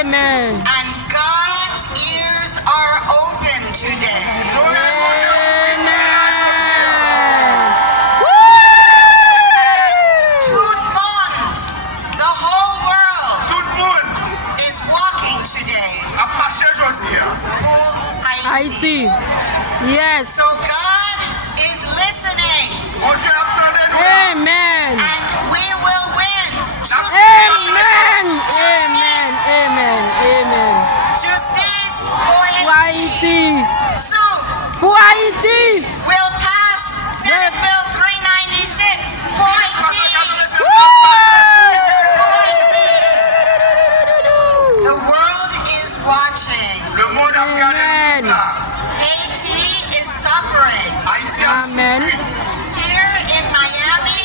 Amen. And God's ears are open today. Tout monde, the whole world is walking today pour Haiti. Ayiti. Yes. So God is listening. Amen. And we will win. Amen. Amen. Amen. Amen. Justice Pour Ayiti. Souf Pour Ayiti. will pass Senate Bill 396. Pour Haiti. The world is watching. Amen. Haiti is suffering. Amen. Here in Miami,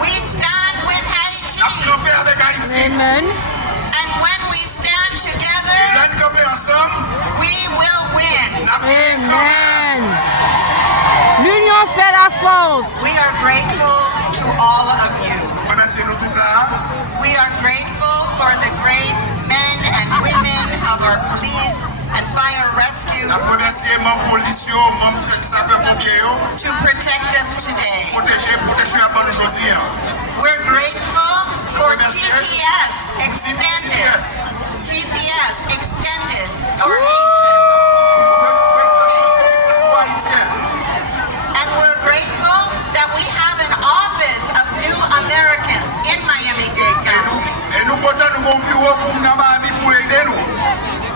we stand with Haiti. Amen. And when we stand together, we will win. Amen. L'union fait la force. We are grateful to all of you. We are grateful for the great men and women of our police and fire rescue to protect us today. We're grateful for TPS extended. TPS extended donations. And we're grateful that we have an office of New Americans in Miami-Dade County.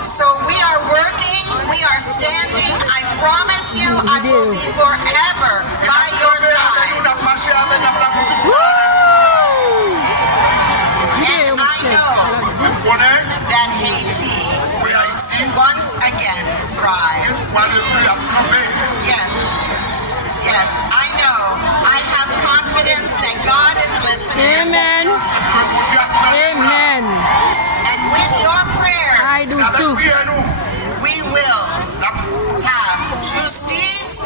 So we are working, we are standing. I promise you I will be forever by your side. And I know that Haiti will once again thrive. Yes, yes, I know. I have confidence that God is listening. Amen. Amen. And with your prayers, I do too. we will have justice,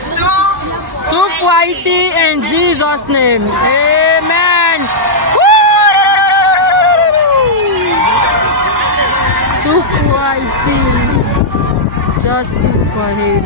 Souf, Souf pour Ayiti in Jesus' name. Amen. Souf pour Ayiti. Justice for him.